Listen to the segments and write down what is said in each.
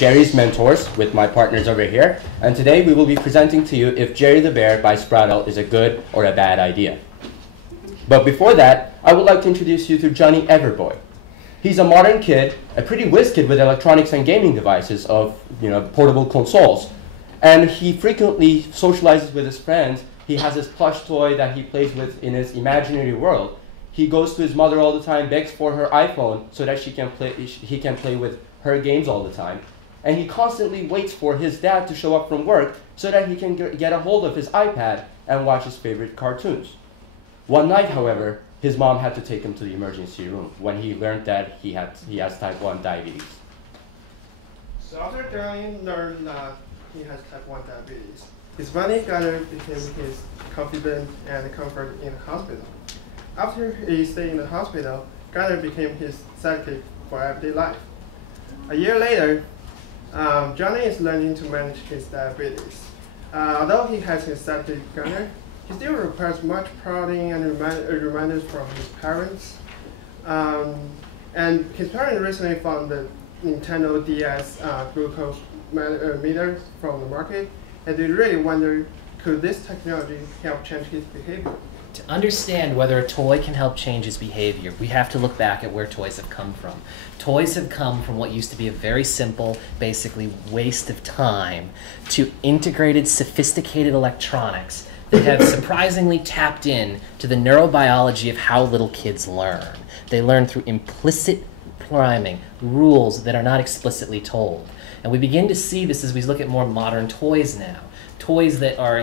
Jerry's Mentors with my partners over here, and today we will be presenting to you If Jerry the Bear by Sprout is a good or a bad idea. But before that, I would like to introduce you to Johnny Everboy. He's a modern kid, a pretty whiz kid with electronics and gaming devices of portable consoles, and he frequently socializes with his friends. He has his plush toy that he plays with in his imaginary world. He goes to his mother all the time, begs for her iPhone so that he can play with her games all the time. And he constantly waits for his dad to show up from work so that he can get a hold of his iPad and watch his favorite cartoons. One night, however, his mom had to take him to the emergency room when he learned that he has type 1 diabetes. So after Johnny learned that he has type 1 diabetes, his money gather became his confidence and comfort in the hospital. After he stayed in the hospital, Gunner became his sidekick for everyday life. A year later, Johnny is learning to manage his diabetes. Although he has his sidekick Gunner, he still requires much prodding and reminders from his parents. And his parents recently found the Nintendo DS glucose meter from the market, and they really wonder, could this technology help change his behavior? To understand whether a toy can help change his behavior, we have to look back at where toys have come from. Toys have come from what used to be a very simple, basically waste of time, to integrated, sophisticated electronics that have surprisingly tapped in to the neurobiology of how little kids learn. They learn through implicit priming, rules that are not explicitly told. And we begin to see this as we look at more modern toys now. Toys that are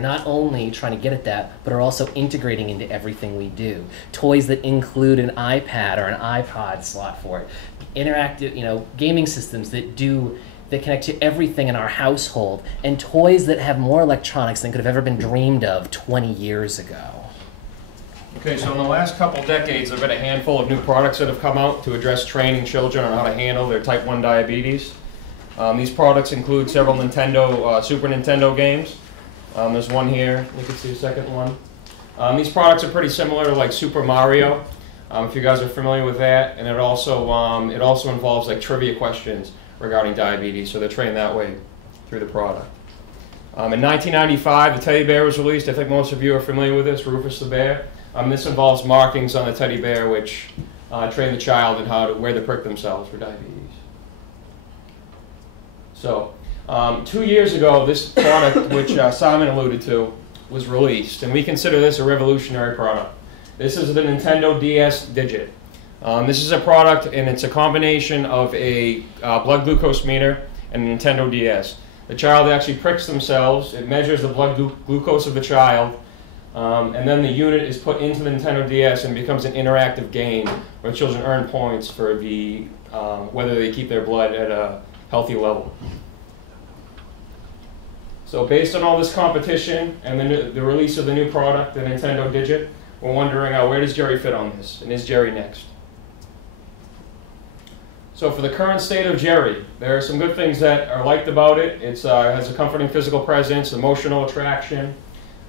not only trying to get at that, but are also integrating into everything we do. Toys that include an iPad or an iPod slot for it. Interactive, gaming systems that connect to everything in our household. And toys that have more electronics than could have ever been dreamed of 20 years ago. Okay, so in the last couple decades, there have been a handful of new products that have come out to address training children on how to handle their type 1 diabetes. These products include several Super Nintendo games. There's one here. You can see the second one. These products are pretty similar to like Super Mario, if you guys are familiar with that. And it also involves like trivia questions regarding diabetes, so they're trained that way through the product. In 1995, the teddy bear was released. I think most of you are familiar with this, Rufus the Bear. This involves markings on the teddy bear which train the child in where to prick themselves for diabetes. So, 2 years ago, this product, which Simon alluded to, was released, and we consider this a revolutionary product. This is the Nintendo DS Digit. This is a product, and it's a combination of a blood glucose meter and a Nintendo DS. The child actually pricks themselves, it measures the blood glucose of the child, and then the unit is put into the Nintendo DS and becomes an interactive game where children earn points for whether they keep their blood at a healthy level. So based on all this competition and the release of the new product, the Nintendo Digit, we're wondering where does Jerry fit on this, and is Jerry next? So for the current state of Jerry, there are some good things that are liked about it. It has a comforting physical presence, emotional attraction,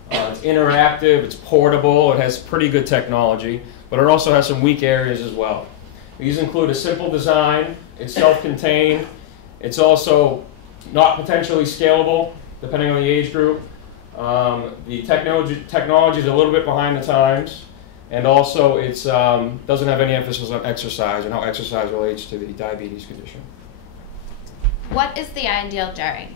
it's interactive, it's portable, it has pretty good technology, but it also has some weak areas as well. These include a simple design, it's self-contained, it's also not potentially scalable, depending on the age group. The technology is a little bit behind the times, and also it doesn't have any emphasis on exercise and how exercise relates to the diabetes condition. What is the ideal Jerry?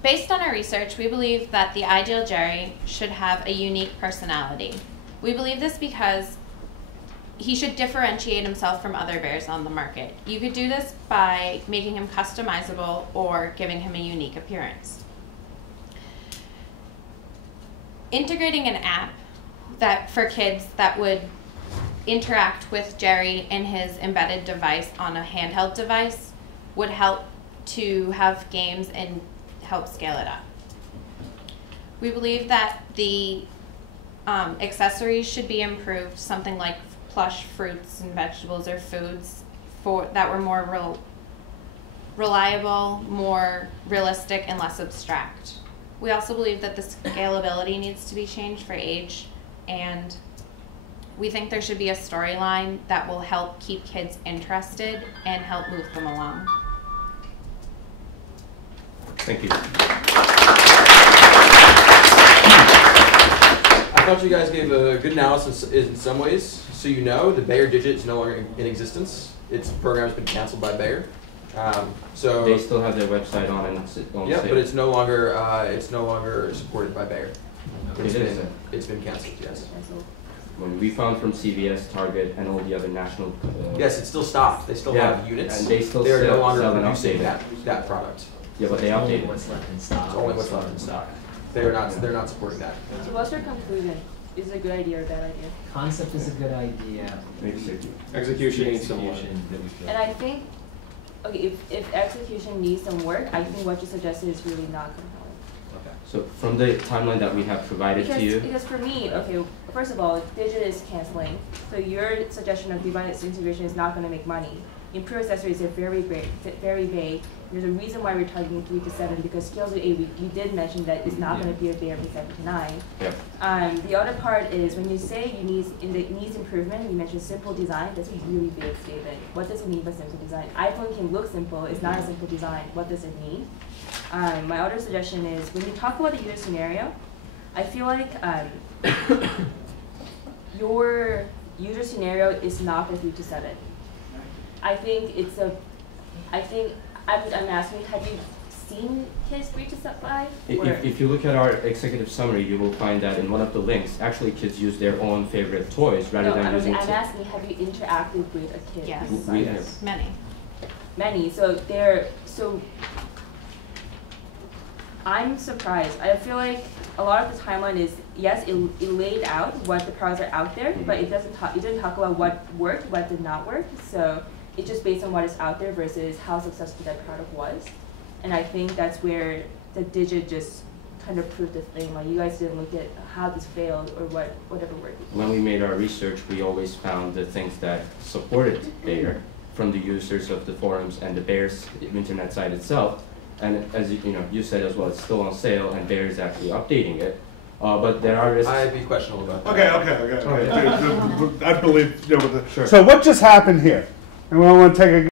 Based on our research, we believe that the ideal Jerry should have a unique personality. We believe this because he should differentiate himself from other bears on the market. You could do this by making him customizable or giving him a unique appearance. Integrating an app for kids that would interact with Jerry in his embedded device on a handheld device would help to have games and help scale it up. We believe that the accessories should be improved, something like plush fruits and vegetables or foods that were more reliable, more realistic, and less abstract. We also believe that the scalability needs to be changed for age and we think there should be a storyline that will help keep kids interested and help move them along. Thank you. I thought you guys gave a good analysis in some ways. So you know, the Bayer digit is no longer in existence. Its program has been canceled by Bayer. So They still have their website on and it's on yeah, sale. but it's no longer supported by Bayer. It's been canceled. Yes. When we found from CVS, Target, and all the other national. Yes, it's still stocked. They still Yeah, have units. and they still are no sell- longer sell and producing update that product. Yeah, but they Only updated. what's left in stock. It's only what's left in stock. They're not supporting that. So what's your conclusion? Is it a good idea or a bad idea? Concept is a good idea. Maybe so. Execution needs some work. And I think, okay, if execution needs some work, I think what you suggested is really not compelling. So from the timeline that we have provided to you, Because for me, okay, first of all, Digit is canceling, so your suggestion of device integration is not going to make money. In pure accessories, they're very vague. There's a reason why we're targeting 3 to 7 because scales with 8, we did mention that it's not going to be a Bayer for 7 to 9. Yep. The other part is when you say needs improvement, you mentioned simple design. That's a really big statement. What does it mean by simple design? iPhone can look simple. It's not a simple design. What does it mean? My other suggestion is when you talk about the user scenario, I feel like your user scenario is not the 3 to 7. I think I'm asking, have you seen his 3 to 5? if you look at our executive summary, you will find that in one of the links, actually kids use their own favorite toys rather than using. I'm asking, have you interacted with a kid? Yes. We have. Many. So I'm surprised. I feel like a lot of the timeline is, yes, it laid out what the products are out there, but it didn't talk about what worked, what did not work. So it's just based on what is out there versus how successful that product was. And I think that's where the Digit just kind of proved the thing. Like you guys didn't look at how this failed or whatever worked. When we made our research, we always found the things that supported Bayer from the users of the forums and the Bayer's internet site itself. And as you said as well, it's still on sale, and Bayer is actually updating it. But there are risks. I'd be questionable about that. Okay. I believe. Sure. So what just happened here? And we want to take a